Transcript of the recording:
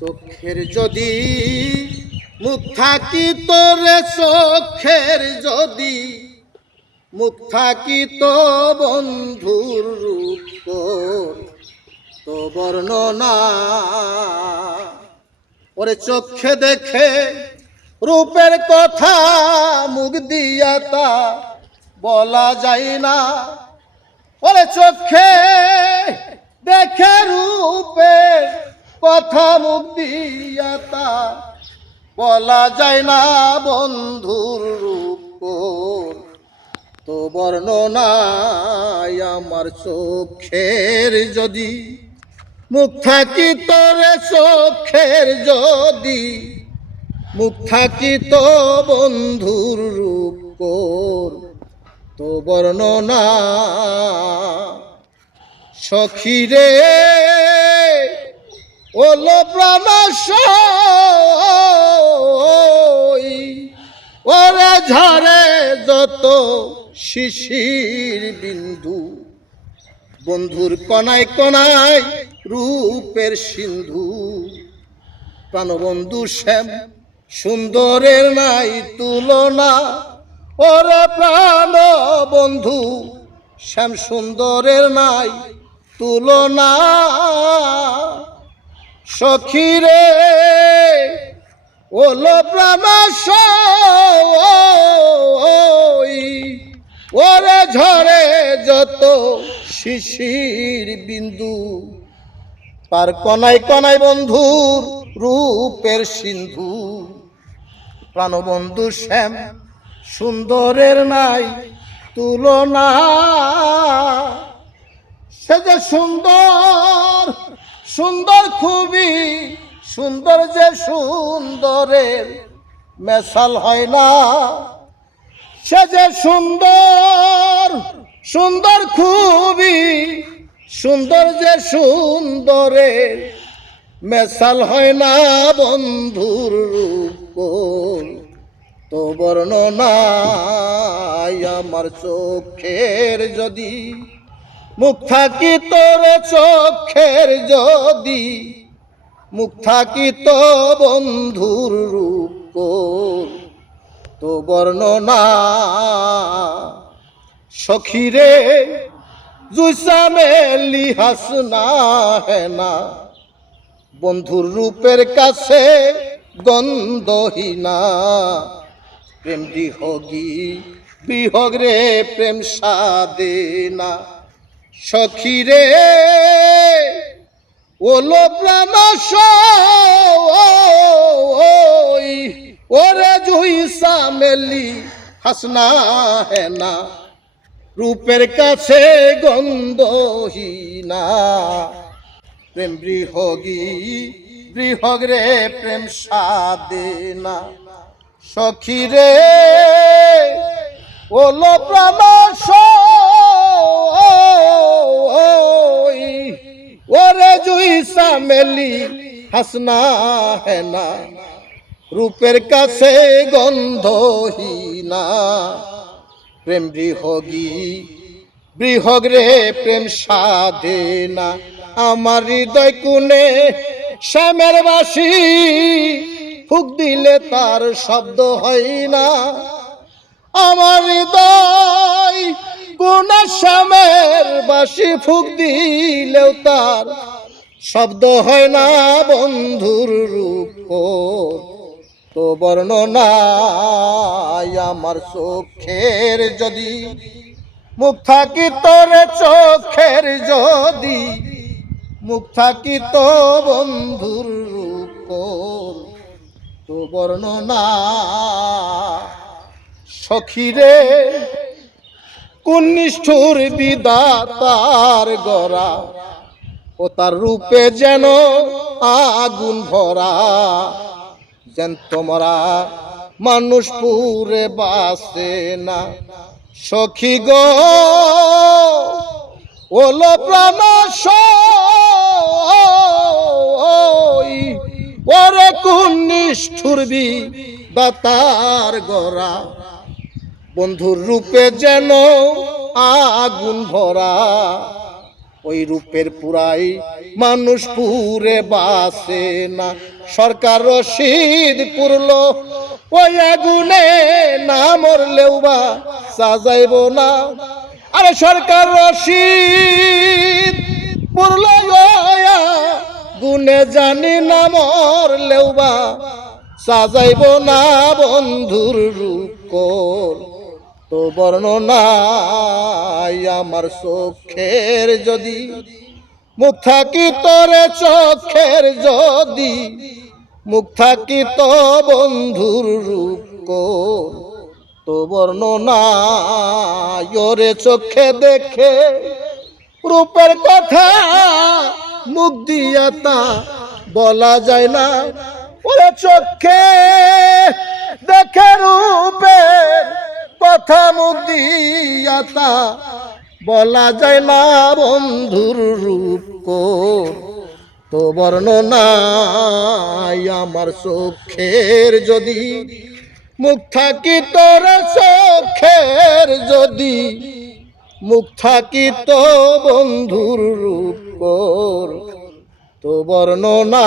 চোখের যদি মুখ থাকিত রে, চোখের যদি মুখ থাকিত বন্ধুর রূপ তো বর্ণনা। ওরে চোখে দেখে রূপের কথা, মুখ দিয়া তা বলা যায় না। ওরে চোখে দেখে রূপের কথা, মুখ দিয়া তা বলা যায় না। বন্ধুর রূপ তো বর্ণনায় আমার চোখের যদি মুখ থাকিত রে, চোখের যদি মুখ থাকিত বন্ধুর রূপ তো বর্ণনা। সখী রে ওলো প্রাণ ওরে ঝরে যত শিশির বিন্দু, বন্ধুর কণায় কণায় রূপের সিন্ধু। প্রাণবন্ধু শ্যাম সুন্দরের নাই তুলনা। ওরে প্রাণ বন্ধু শ্যাম সুন্দরের নাই তুলনা। সখী রে ওলো প্রাণ ওরে ঝরে যত শিশির বিন্দু, তার কণায় কণায় বন্ধুর রূপের সিন্ধু। প্রাণবন্ধু শ্যাম সুন্দরের নাই তুলনা। সে যে সুন্দর সুন্দর খুবই সুন্দর, যে সুন্দরের মেশাল হয় না। সে যে সুন্দর সুন্দর খুবই সুন্দর, যে সুন্দরের মেশাল হয় না। বন্ধুর রূপ তো বর্ণনায় আমার চোখের যদি মুখ থাকিত রে, চোখের যদি মুখ থাকিত বন্ধুর রূপ তো বর্ণনা। সখী রে জুইসা মেলি হাসনা হেনা, বন্ধুর রূপের কাছে গন্ধহীনা। প্রেম বিহগী বিহগ রে প্রেম সাদে না। সখী রে ওলো প্রাণ ওরে জুইসা মেলি হাসনা হেনা, রূপের কাছে গন্ধহীনা। প্রেম বিহগী বিহগ রে প্রেম সাদে না। সখী রে ওলো প্রাণ ওরে জুইসা মেলি হাসনা হেনা, রূপের কাছে গন্ধহীনা। প্রেম বিহগী বিহগ রে প্রেম সাধে না। আমার হৃদয় কোণে শ্যামের বাঁশি, ফুঁক দিলে তার শব্দ হয় না। আমার হৃদয় কোণে শ্যামের বাঁশি, ফুঁক দিলেও তার শব্দ হয় না। বন্ধুর রূপ তো বর্ণনায় আমার চোখের যদি মুখ থাকিত রে, চোখের যদি মুখ থাকিত বন্ধুর রূপ তো বর্ণনা। সখী রে কোন নিষ্ঠুর বিধাতার গড়া, ও তার রূপে যেন আগুন ভরা। যেন তোমরা মানুষ পুরে বাসে না। সখী গো ওলো প্রাণ ওরে কোন নিষ্ঠুর বিধাতার গড়া, বন্ধুর রূপে যেন আগুন ভরা। ওই রূপের পুরাই মানুষ পুরে বাসে না। সরকার রশিদ পুরলো ওই আগুনে না মরলেও বা সাজাইব না। আরে সরকার রশিদ পুরলো গুনে জানি না মরলেও বা সাজাইব না বন্ধুর রূপ তো বর্ণনায় আমার চোখের যদি মুখ থাকি তোরে চোখের যদি মুখ থাকি তো বন্ধুর রূপ তো বর্ণনায় ওরে চোখে দেখে রূপের কথা মুখ দিয়া তা বলা যায় না। ওরে চোখে দেখে রূপের কথা মুখ দিয়া তা বলা যায় না বন্ধুর রূপ তো বর্ণনায় আমার চোখের যদি মুখ থাকি তোর চোখের যদি মুখ থাকি তো বন্ধুর রূপ তো বর্ণনা।